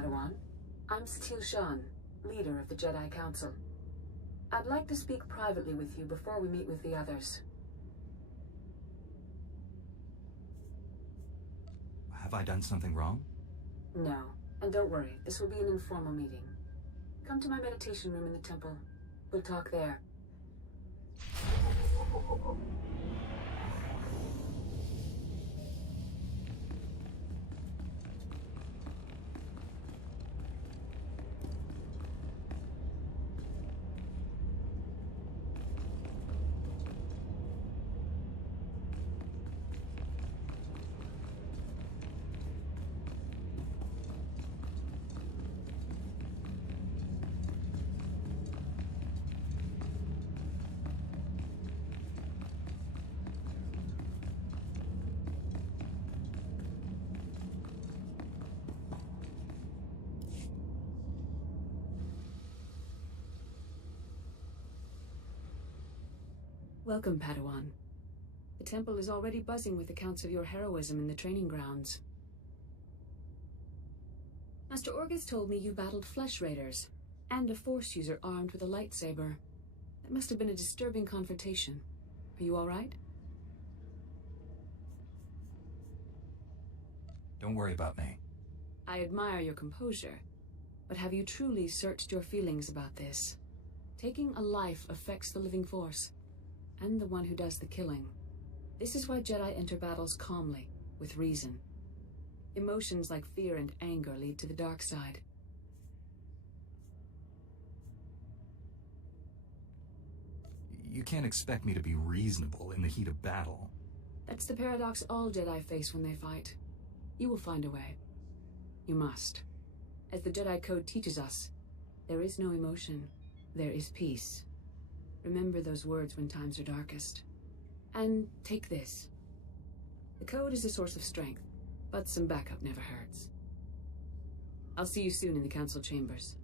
Padawan. I'm Satil Shan, leader of the Jedi Council. I'd like to speak privately with you before we meet with the others. Have I done something wrong? No, and don't worry, this will be an informal meeting. Come to my meditation room in the temple. We'll talk there. Welcome, Padawan. The temple is already buzzing with accounts of your heroism in the training grounds. Master Orgus told me you battled flesh raiders, and a Force user armed with a lightsaber. That must have been a disturbing confrontation. Are you all right? Don't worry about me. I admire your composure, but have you truly searched your feelings about this? Taking a life affects the living Force, and the one who does the killing. This is why Jedi enter battles calmly, with reason. Emotions like fear and anger lead to the dark side. You can't expect me to be reasonable in the heat of battle. That's the paradox all Jedi face when they fight. You will find a way. You must. As the Jedi Code teaches us, there is no emotion, there is peace. Remember those words when times are darkest. And take this. The Code is a source of strength, but some backup never hurts. I'll see you soon in the Council chambers.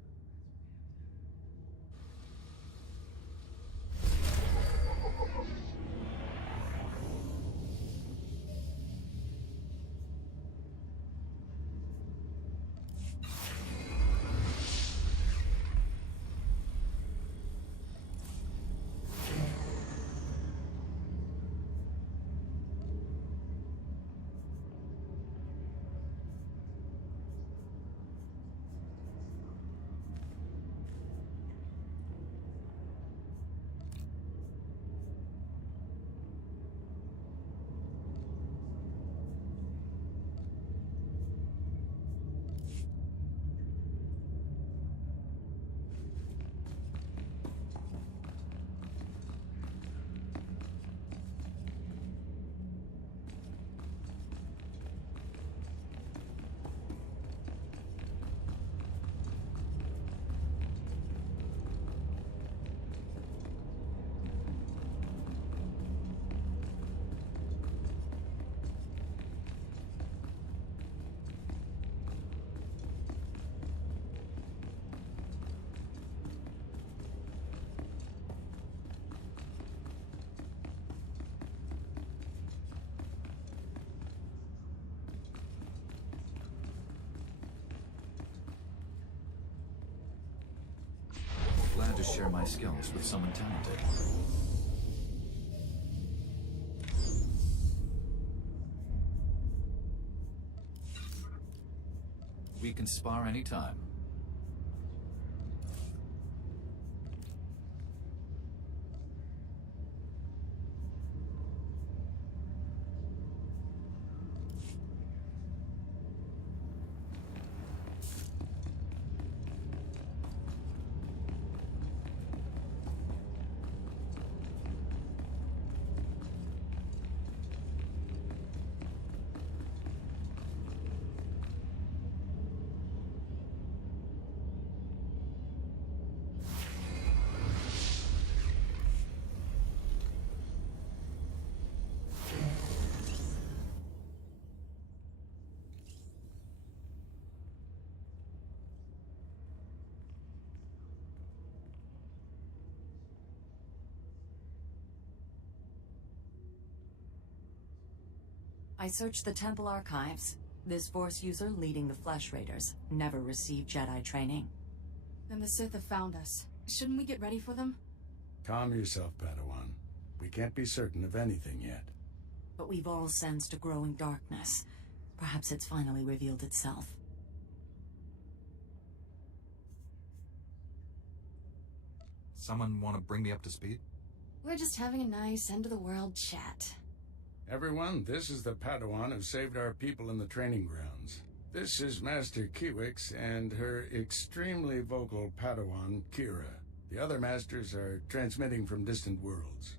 Glad to share my skills with someone talented. We can spar anytime. I searched the temple archives. This Force user leading the Flesh Raiders never received Jedi training. Then the Sith have found us. Shouldn't we get ready for them? Calm yourself, Padawan. We can't be certain of anything yet. But we've all sensed a growing darkness. Perhaps it's finally revealed itself. Someone want to bring me up to speed? We're just having a nice end-of-the-world chat. Everyone, this is the Padawan who saved our people in the training grounds. This is Master Kiwix and her extremely vocal Padawan, Kira. The other masters are transmitting from distant worlds.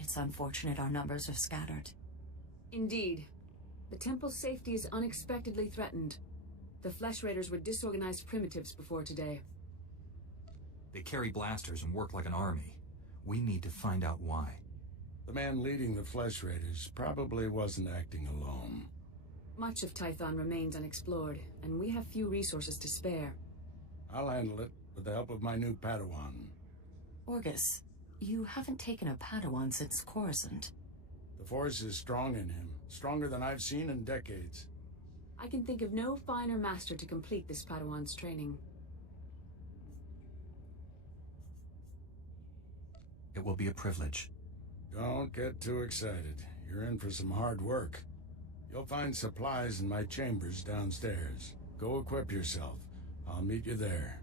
It's unfortunate our numbers are scattered. Indeed. The temple's safety is unexpectedly threatened. The Flesh Raiders were disorganized primitives before today. They carry blasters and work like an army. We need to find out why. The man leading the Flesh Raiders probably wasn't acting alone. Much of Tython remains unexplored, and we have few resources to spare. I'll handle it with the help of my new Padawan. Orgus, you haven't taken a Padawan since Coruscant. The Force is strong in him, stronger than I've seen in decades. I can think of no finer master to complete this Padawan's training. It will be a privilege. Don't get too excited. You're in for some hard work. You'll find supplies in my chambers downstairs. Go equip yourself. I'll meet you there.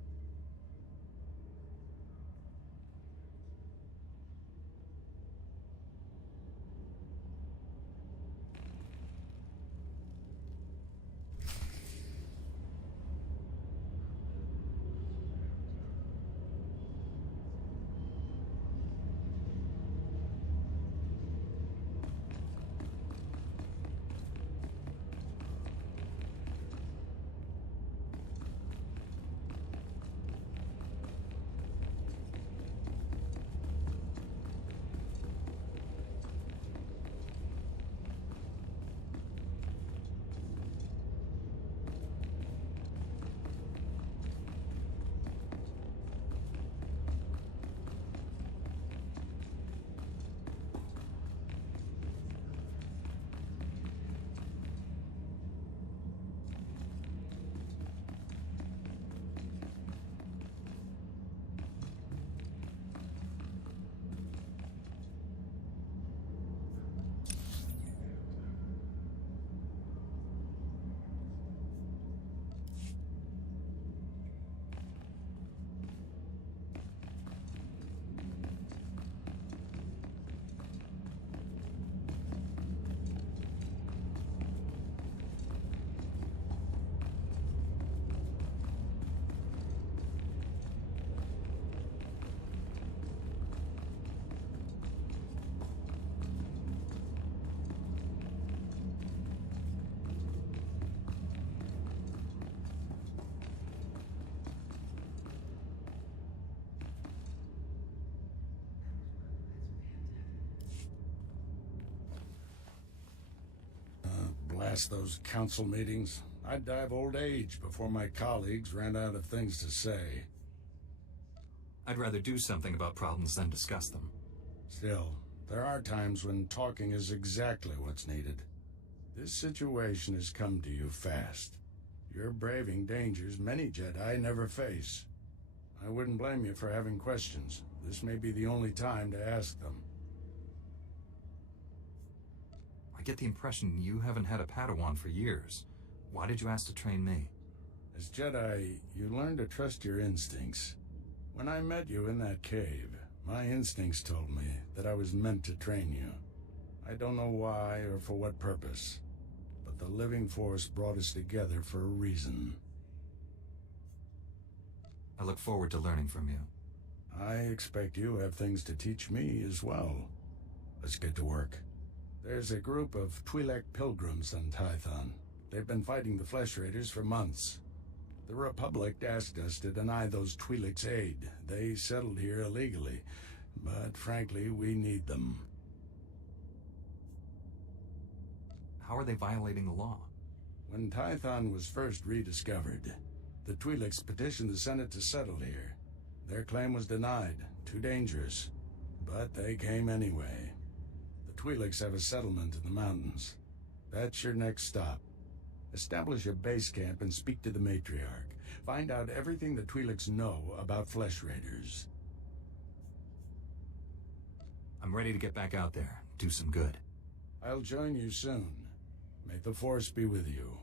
Blast those council meetings. I'd die of old age before my colleagues ran out of things to say. I'd rather do something about problems than discuss them. Still, there are times when talking is exactly what's needed. This situation has come to you fast. You're braving dangers many Jedi never face. I wouldn't blame you for having questions. This may be the only time to ask them. I get the impression you haven't had a Padawan for years. Why did you ask to train me? As Jedi, you learn to trust your instincts. When I met you in that cave, my instincts told me that I was meant to train you. I don't know why or for what purpose, but the living force brought us together for a reason. I look forward to learning from you. I expect you have things to teach me as well. Let's get to work. There's a group of Twi'lek pilgrims on Tython. They've been fighting the Flesh Raiders for months. The Republic asked us to deny those Twi'leks aid. They settled here illegally, but frankly, we need them. How are they violating the law? When Tython was first rediscovered, the Twi'leks petitioned the Senate to settle here. Their claim was denied, too dangerous, but they came anyway. The Twi'leks have a settlement in the mountains. That's your next stop. Establish a base camp and speak to the matriarch. Find out everything the Twi'leks know about Flesh Raiders. I'm ready to get back out there, do some good. I'll join you soon. May the Force be with you.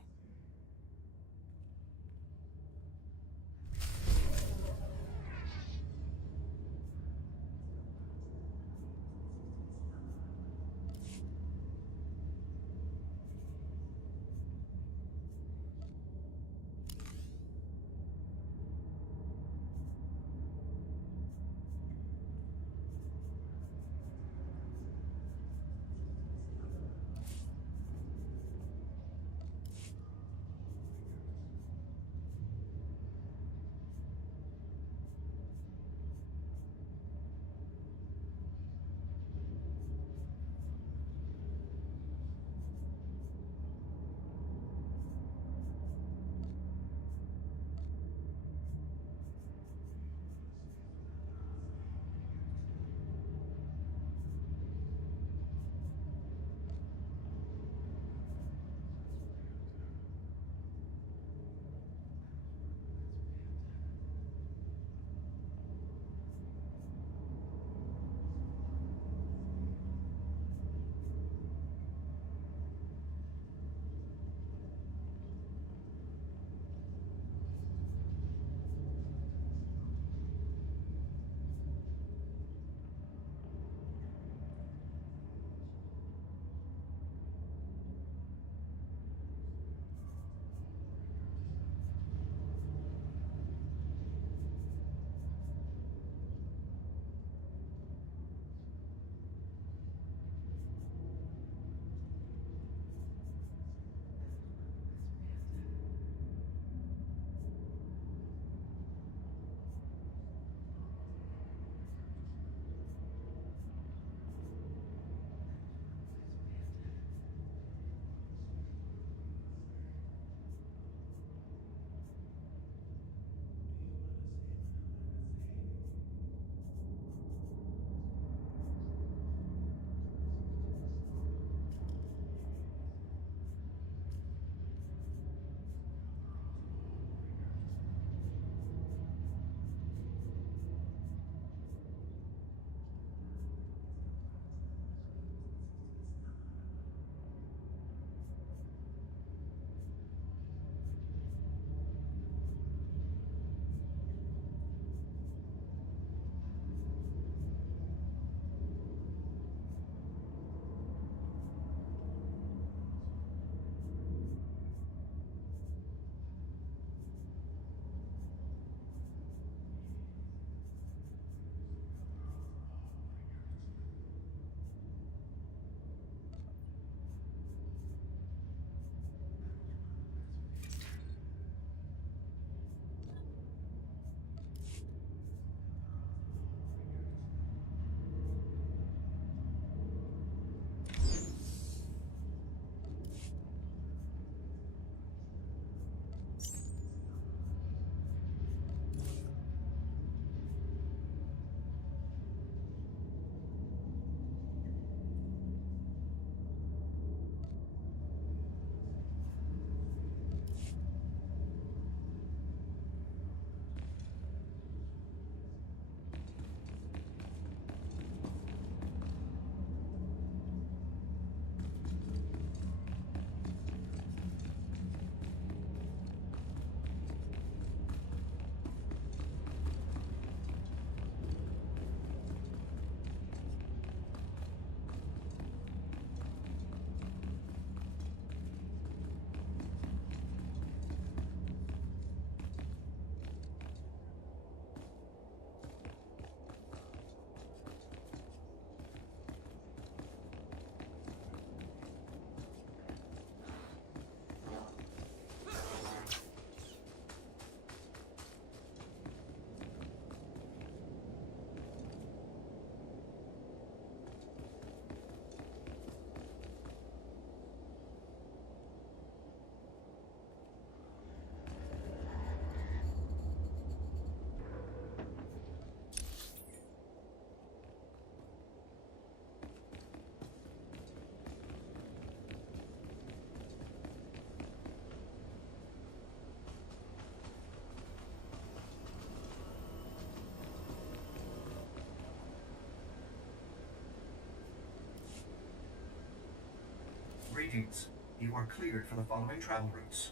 Greetings. You are cleared for the following travel routes.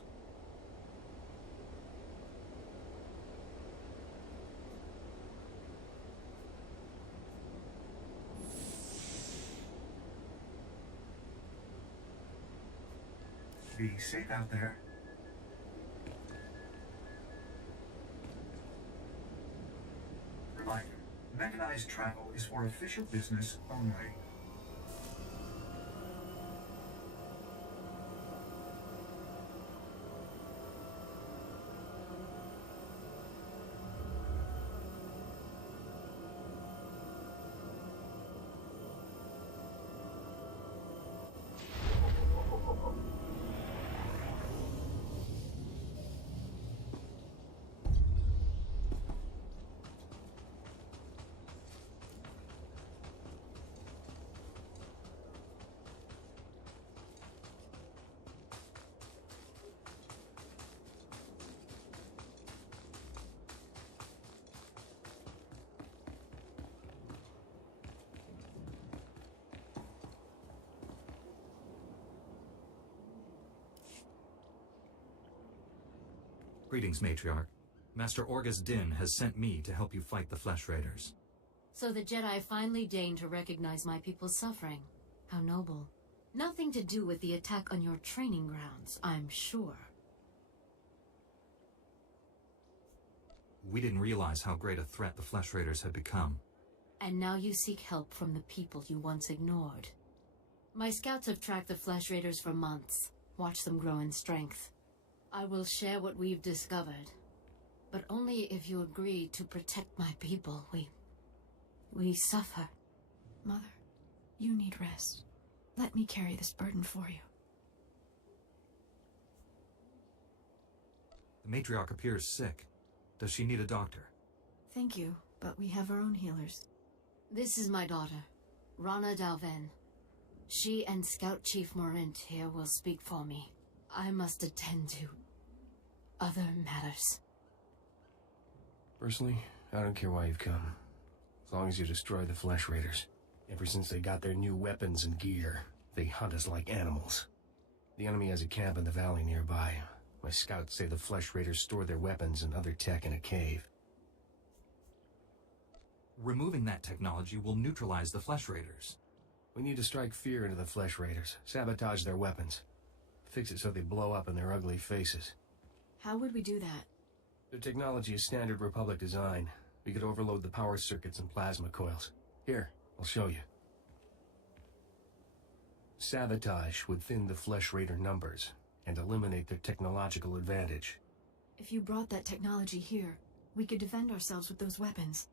Be safe out there. Reminder, mechanized travel is for official business only. Greetings, Matriarch. Master Orgus Din has sent me to help you fight the Flesh Raiders. So the Jedi finally deigned to recognize my people's suffering. How noble. Nothing to do with the attack on your training grounds, I'm sure. We didn't realize how great a threat the Flesh Raiders had become. And now you seek help from the people you once ignored. My scouts have tracked the Flesh Raiders for months, watched them grow in strength. I will share what we've discovered, but only if you agree to protect my people. We suffer. Mother, you need rest. Let me carry this burden for you. The Matriarch appears sick. Does she need a doctor? Thank you, but we have our own healers. This is my daughter, Rana Dalven. She and Scout Chief Morint here will speak for me. I must attend to other matters. Personally, I don't care why you've come. As long as you destroy the Flesh Raiders. Ever since they got their new weapons and gear, they hunt us like animals. The enemy has a camp in the valley nearby. My scouts say the Flesh Raiders store their weapons and other tech in a cave. Removing that technology will neutralize the Flesh Raiders. We need to strike fear into the Flesh Raiders, sabotage their weapons. Fix it so they blow up in their ugly faces. How would we do that? Their technology is standard Republic design. We could overload the power circuits and plasma coils. Here, I'll show you. Sabotage would thin the Flesh Raider numbers and eliminate their technological advantage. If you brought that technology here, we could defend ourselves with those weapons.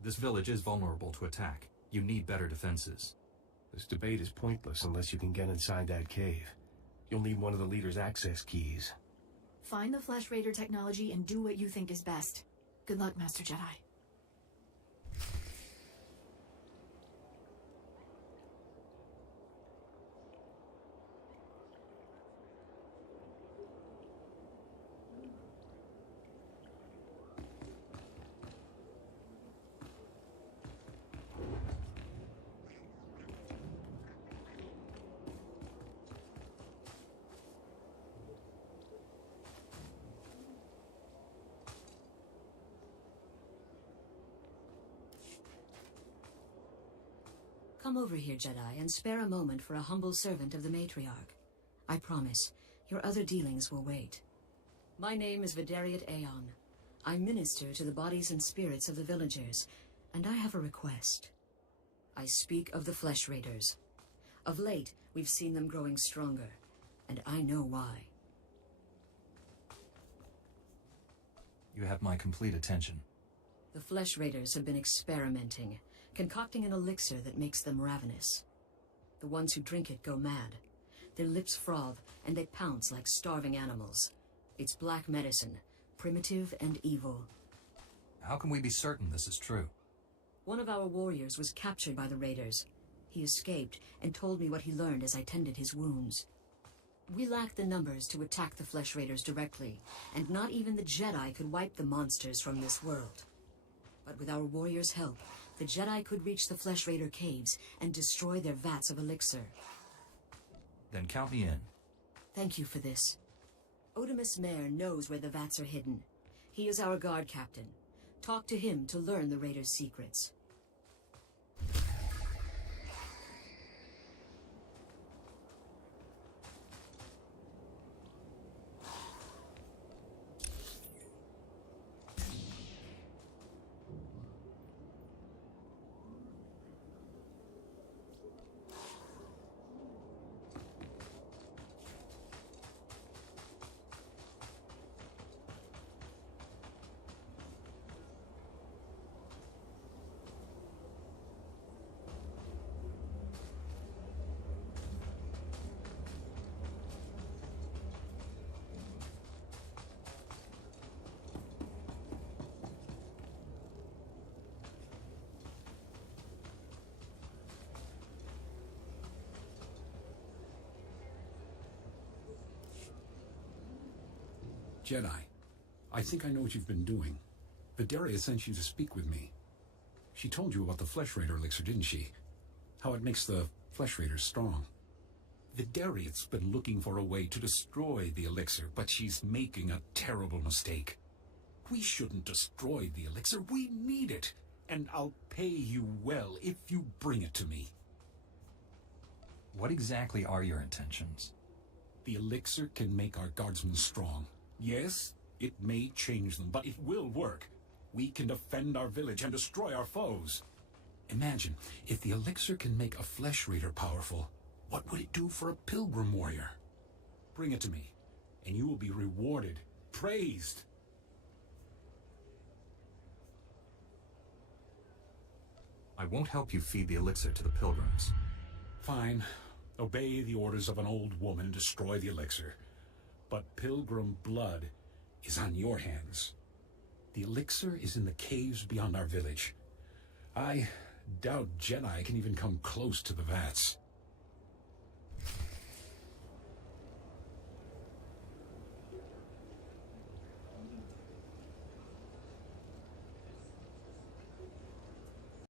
This village is vulnerable to attack. You need better defenses. This debate is pointless unless you can get inside that cave. You'll need one of the leader's access keys. Find the Flesh Raider technology and do what you think is best. Good luck, Master Jedi. Come over here, Jedi, and spare a moment for a humble servant of the Matriarch. I promise, your other dealings will wait. My name is Vidariat Aeon. I minister to the bodies and spirits of the villagers, and I have a request. I speak of the Flesh Raiders. Of late, we've seen them growing stronger, and I know why. You have my complete attention. The Flesh Raiders have been experimenting, concocting an elixir that makes them ravenous. The ones who drink it go mad. Their lips froth, and they pounce like starving animals. It's black medicine, primitive and evil. How can we be certain this is true? One of our warriors was captured by the raiders. He escaped and told me what he learned as I tended his wounds. We lacked the numbers to attack the Flesh Raiders directly, and not even the Jedi could wipe the monsters from this world. But with our warriors' help, the Jedi could reach the Flesh Raider caves and destroy their vats of elixir. Then count me in. Thank you for this. Otimus Mare knows where the vats are hidden. He is our guard captain. Talk to him to learn the Raider's secrets. Jedi, I think I know what you've been doing. Vidaria sent you to speak with me. She told you about the Flesh Raider elixir, didn't she? How it makes the Flesh Raiders strong. Vidaria's been looking for a way to destroy the elixir, but she's making a terrible mistake. We shouldn't destroy the elixir, we need it. And I'll pay you well if you bring it to me. What exactly are your intentions? The elixir can make our guardsmen strong. Yes, it may change them, but it will work. We can defend our village and destroy our foes. Imagine, if the elixir can make a Flesh Raider powerful, what would it do for a pilgrim warrior? Bring it to me, and you will be rewarded, praised. I won't help you feed the elixir to the pilgrims. Fine. Obey the orders of an old woman and destroy the elixir. But pilgrim blood is on your hands. The elixir is in the caves beyond our village. I doubt Jedi can even come close to the vats.